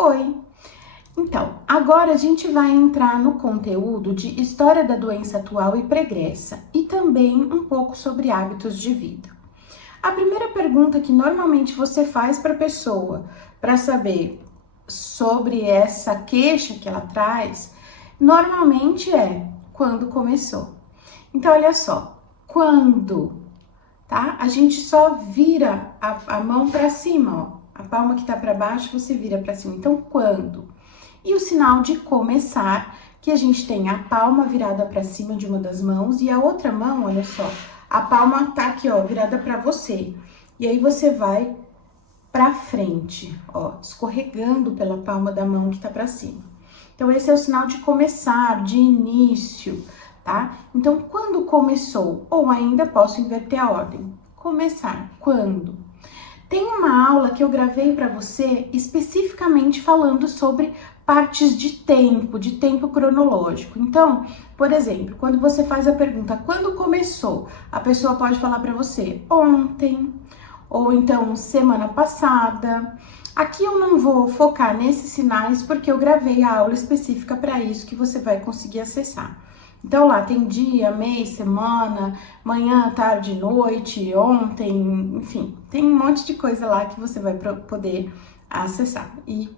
Oi! Então, agora a gente vai entrar no conteúdo de história da doença atual e pregressa e também um pouco sobre hábitos de vida. A primeira pergunta que normalmente você faz para a pessoa para saber sobre essa queixa que ela traz, normalmente é quando começou. Então, olha só, quando, tá? A gente só vira a mão para cima, ó. A palma que tá para baixo, você vira para cima. Então, quando? E o sinal de começar, que a gente tem a palma virada para cima de uma das mãos e a outra mão, olha só, a palma tá aqui, ó, virada para você. E aí você vai para frente, ó, escorregando pela palma da mão que tá para cima. Então esse é o sinal de começar, de início, tá? Então quando começou, ou ainda posso inverter a ordem. Começar, quando? Tem uma aula que eu gravei para você especificamente falando sobre partes de tempo cronológico. Então, por exemplo, quando você faz a pergunta quando começou, a pessoa pode falar para você ontem, ou então semana passada. Aqui eu não vou focar nesses sinais porque eu gravei a aula específica para isso que você vai conseguir acessar. Então lá tem dia, mês, semana, manhã, tarde, noite, ontem, enfim, tem um monte de coisa lá que você vai poder acessar e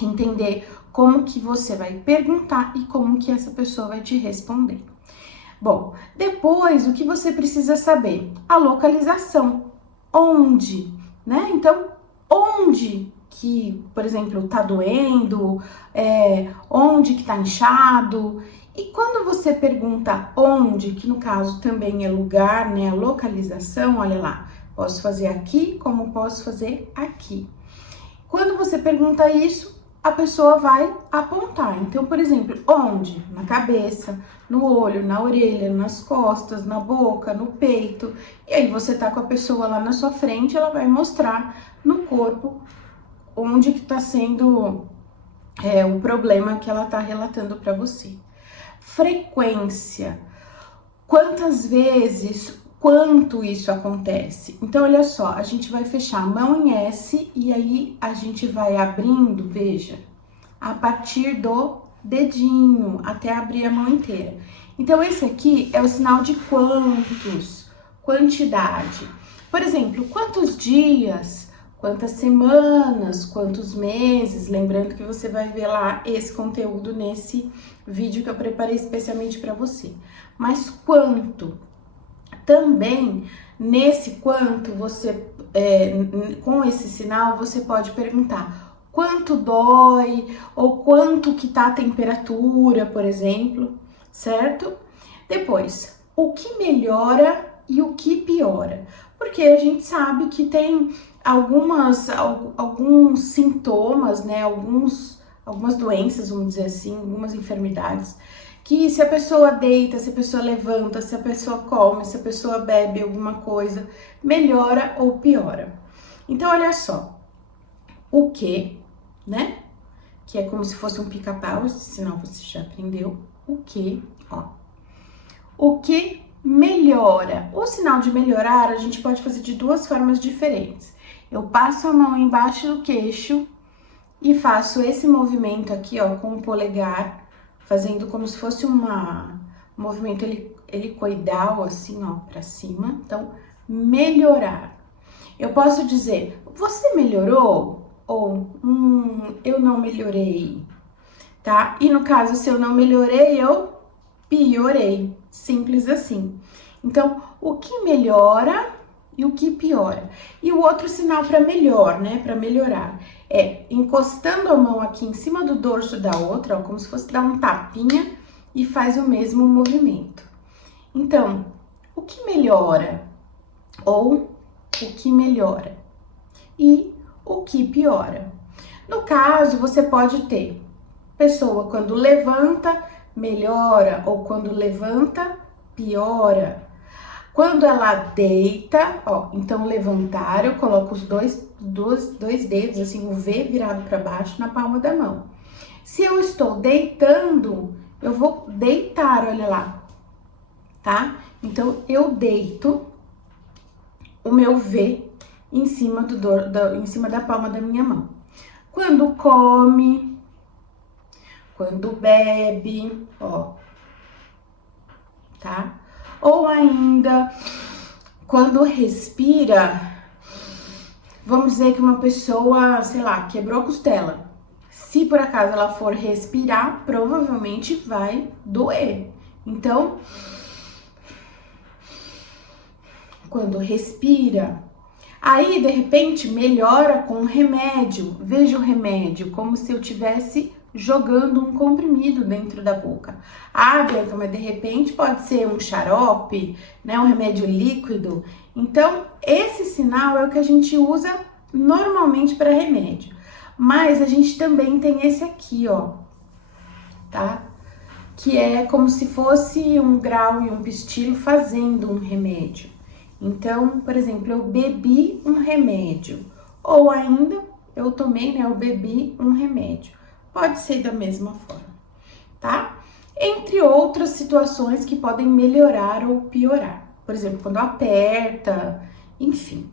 entender como que você vai perguntar e como que essa pessoa vai te responder. Bom, depois o que você precisa saber? A localização, onde, né? Então, onde que, por exemplo, tá doendo, onde que tá inchado. E quando você pergunta onde, que no caso também é lugar, né, a localização, olha lá, posso fazer aqui como posso fazer aqui. Quando você pergunta isso, a pessoa vai apontar. Então, por exemplo, onde? Na cabeça, no olho, na orelha, nas costas, na boca, no peito. E aí você tá com a pessoa lá na sua frente, ela vai mostrar no corpo onde que tá sendo o problema que ela tá relatando para você. Frequência. Quantas vezes, quanto isso acontece? Então, olha só, a gente vai fechar a mão em S e aí a gente vai abrindo, veja, a partir do dedinho, até abrir a mão inteira. Então, esse aqui é o sinal de quantos, quantidade. Por exemplo, quantos dias, quantas semanas, quantos meses, lembrando que você vai ver lá esse conteúdo nesse vídeo que eu preparei especialmente para você. Mas quanto? Também, nesse quanto, você, com esse sinal, você pode perguntar quanto dói, ou quanto que tá a temperatura, por exemplo, certo? Depois, o que melhora e o que piora. Porque a gente sabe que tem alguns sintomas, né, algumas doenças, vamos dizer assim, algumas enfermidades, que se a pessoa deita, se a pessoa levanta, se a pessoa come, se a pessoa bebe alguma coisa, melhora ou piora. Então, olha só, o que, né, que é como se fosse um pica-pau, senão você já aprendeu, o que, ó, o que melhora. O sinal de melhorar, a gente pode fazer de duas formas diferentes. Eu passo a mão embaixo do queixo e faço esse movimento aqui, ó, com o polegar, fazendo como se fosse um movimento helicoidal, assim, ó, pra cima. Então, melhorar. Eu posso dizer, você melhorou? Ou, eu não melhorei, tá? E no caso, se eu não melhorei, eu piorei. Simples assim. Então, o que melhora e o que piora. E o outro sinal para melhor, né, para melhorar, é encostando a mão aqui em cima do dorso da outra, ó, como se fosse dar um tapinha e faz o mesmo movimento. Então, o que melhora ou o que melhora e o que piora. No caso, você pode ter pessoa quando levanta, melhora, ou quando levanta, piora. Quando ela deita, ó, então levantar, eu coloco os dois dedos, assim, o V virado para baixo na palma da mão. Se eu estou deitando, eu vou deitar, olha lá, tá? Então, eu deito o meu V em cima, em cima da palma da minha mão. quando come, quando bebe, ó, tá? Ou ainda, quando respira, vamos dizer que uma pessoa, sei lá, quebrou a costela. Se por acaso ela for respirar, provavelmente vai doer. Então, quando respira, aí de repente melhora com o remédio. Veja o remédio como se eu tivesse jogando um comprimido dentro da boca. Ah, Bianca, mas de repente pode ser um xarope, né, um remédio líquido. Então, esse sinal é o que a gente usa normalmente para remédio. Mas a gente também tem esse aqui, ó, tá? Que é como se fosse um grau e um pistilo fazendo um remédio. Então, por exemplo, eu bebi um remédio, ou ainda eu tomei, né, eu bebi um remédio. Pode ser da mesma forma, tá? Entre outras situações que podem melhorar ou piorar. Por exemplo, quando aperta, enfim.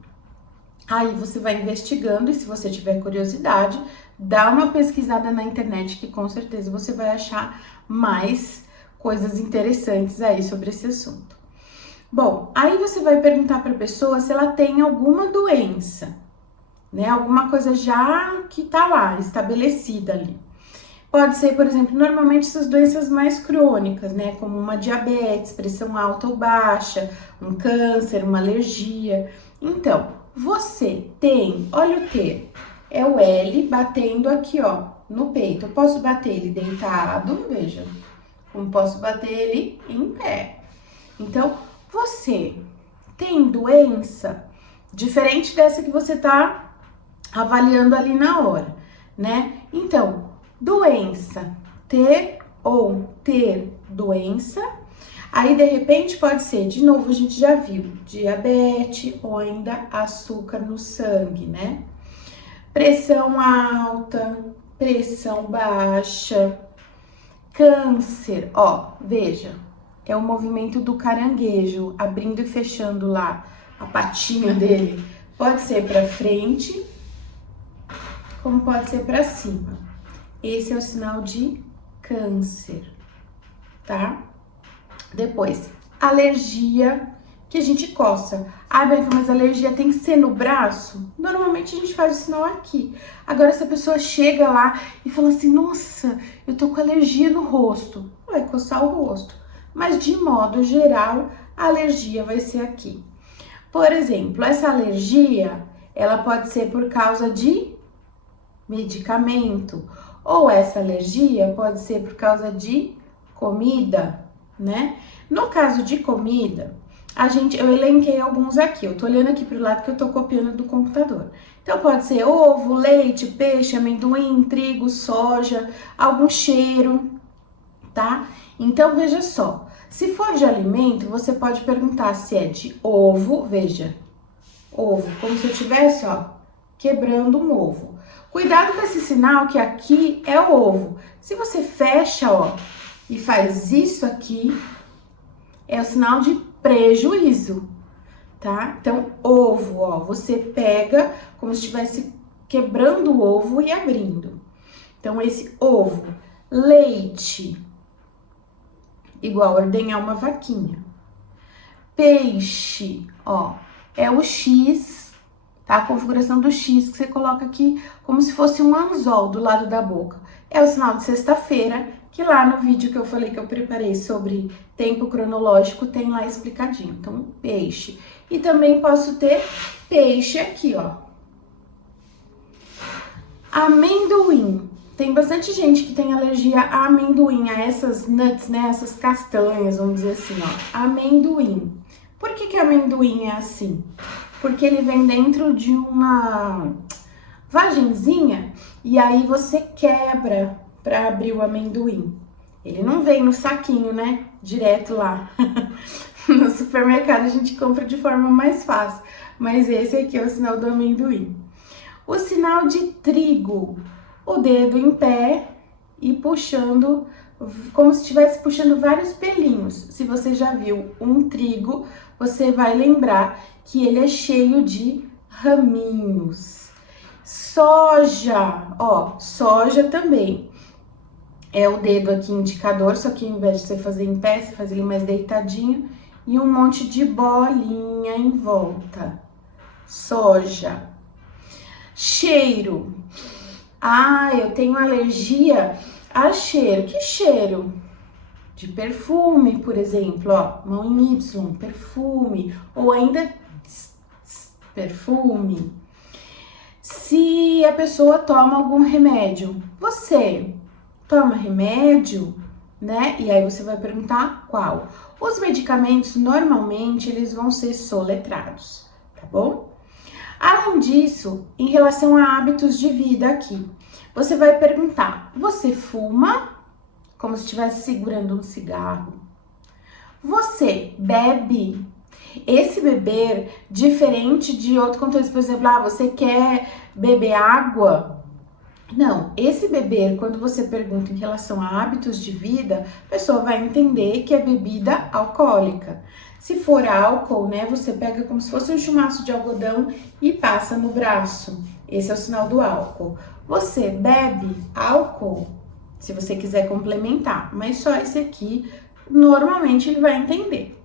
Aí você vai investigando e se você tiver curiosidade, dá uma pesquisada na internet que com certeza você vai achar mais coisas interessantes aí sobre esse assunto. Bom, aí você vai perguntar para a pessoa se ela tem alguma doença, né? Alguma coisa já que tá lá, estabelecida ali. Pode ser, por exemplo, normalmente essas doenças mais crônicas, né? Como uma diabetes, pressão alta ou baixa, um câncer, uma alergia. Então, você tem, olha o T, é o L batendo aqui, ó, no peito. Eu posso bater ele deitado, veja, como posso bater ele em pé. Então, você tem doença diferente dessa que você tá avaliando ali na hora, né? Então, doença, ter ou ter doença. Aí, de repente, pode ser, de novo, a gente já viu, diabetes ou ainda açúcar no sangue, né? Pressão alta, pressão baixa, câncer, ó, veja, é o movimento do caranguejo, abrindo e fechando lá a patinha dele. Pode ser para frente, como pode ser para cima. Esse é o sinal de câncer, tá? Depois, alergia, que a gente coça. Ah, Bianca, mas a alergia tem que ser no braço? Normalmente a gente faz o sinal aqui. Agora, se a pessoa chega lá e fala assim, nossa, eu tô com alergia no rosto, vai coçar o rosto. Mas, de modo geral, a alergia vai ser aqui. Por exemplo, essa alergia, ela pode ser por causa de medicamento. Ou essa alergia pode ser por causa de comida, né? No caso de comida, eu elenquei alguns aqui. Eu tô olhando aqui pro lado que eu tô copiando do computador. Então, pode ser ovo, leite, peixe, amendoim, trigo, soja, algum cheiro, tá? Então, veja só. Se for de alimento, você pode perguntar se é de ovo, veja, ovo, como se eu estivesse, ó, quebrando um ovo. Cuidado com esse sinal que aqui é o ovo. Se você fecha, ó, e faz isso aqui, é o sinal de prejuízo, tá? Então, ovo, ó, você pega como se estivesse quebrando o ovo e abrindo. Então, esse ovo, leite, igual ordenhar uma vaquinha. Peixe, ó, é o X, tá? A configuração do X que você coloca aqui como se fosse um anzol do lado da boca. É o sinal de sexta-feira, que lá no vídeo que eu falei que eu preparei sobre tempo cronológico tem lá explicadinho. Então, peixe. E também posso ter peixe aqui, ó. Amendoim. Tem bastante gente que tem alergia a amendoim, a essas nuts, né? Essas castanhas, vamos dizer assim, ó. Amendoim. Por que amendoim é assim? Porque ele vem dentro de uma vagenzinha e aí você quebra para abrir o amendoim. Ele não vem no saquinho, né? Direto lá. No supermercado a gente compra de forma mais fácil. Mas esse aqui é o sinal do amendoim. O sinal de trigo. O dedo em pé e puxando, como se estivesse puxando vários pelinhos. Se você já viu um trigo, você vai lembrar que ele é cheio de raminhos. Soja, ó, soja também. É o dedo aqui indicador, só que ao invés de você fazer em pé, você faz ele mais deitadinho. E um monte de bolinha em volta. Soja. Cheiro. Ah, eu tenho alergia a cheiro. Que cheiro? De perfume, por exemplo, ó, mão em Y, perfume. Ou ainda perfume. Se a pessoa toma algum remédio, você toma remédio, né? E aí você vai perguntar qual. Os medicamentos, normalmente, eles vão ser soletrados, tá bom? Além disso, em relação a hábitos de vida aqui, você vai perguntar, você fuma? Como se estivesse segurando um cigarro. Você bebe? Esse beber, diferente de outro contexto, por exemplo, você quer beber água? Não, esse beber, quando você pergunta em relação a hábitos de vida, a pessoa vai entender que é bebida alcoólica. Se for álcool, né, você pega como se fosse um chumaço de algodão e passa no braço. Esse é o sinal do álcool. Você bebe álcool? Se você quiser complementar, mas só esse aqui, normalmente ele vai entender.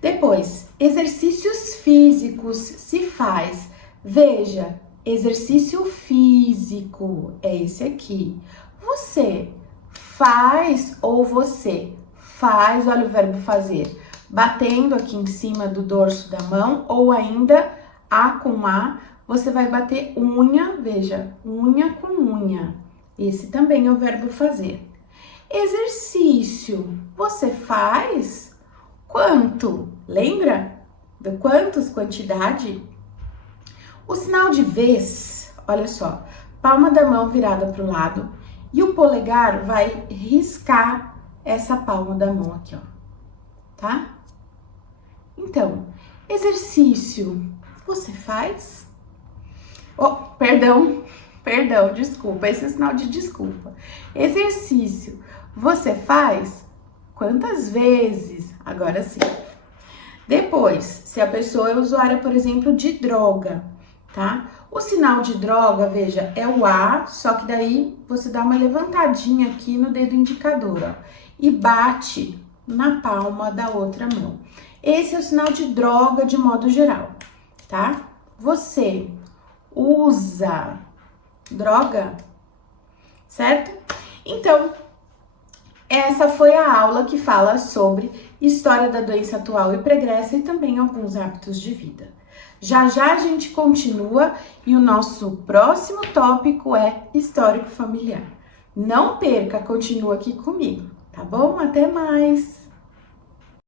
Depois, exercícios físicos se faz. Veja, exercício físico é esse aqui. Você faz ou você faz, olha o verbo fazer, batendo aqui em cima do dorso da mão ou ainda A com A, você vai bater unha, veja, unha com unha. Esse também é o verbo fazer. Exercício, você faz? Quanto? Lembra? Do quantos? Quantidade? O sinal de vez, olha só, palma da mão virada para o lado e o polegar vai riscar essa palma da mão aqui, ó, tá? Então, exercício, você faz? Oh, perdão, desculpa, esse é sinal de desculpa. Exercício, você faz? Quantas vezes? Agora sim. Depois, se a pessoa é usuária, por exemplo, de droga, tá? O sinal de droga, veja, é o A, só que daí você dá uma levantadinha aqui no dedo indicador, ó, e bate na palma da outra mão. Esse é o sinal de droga de modo geral, tá? Você usa droga, certo? Então, essa foi a aula que fala sobre história da doença atual e pregressa e também alguns hábitos de vida. Já já a gente continua e o nosso próximo tópico é histórico familiar. Não perca, continua aqui comigo, tá bom? Até mais!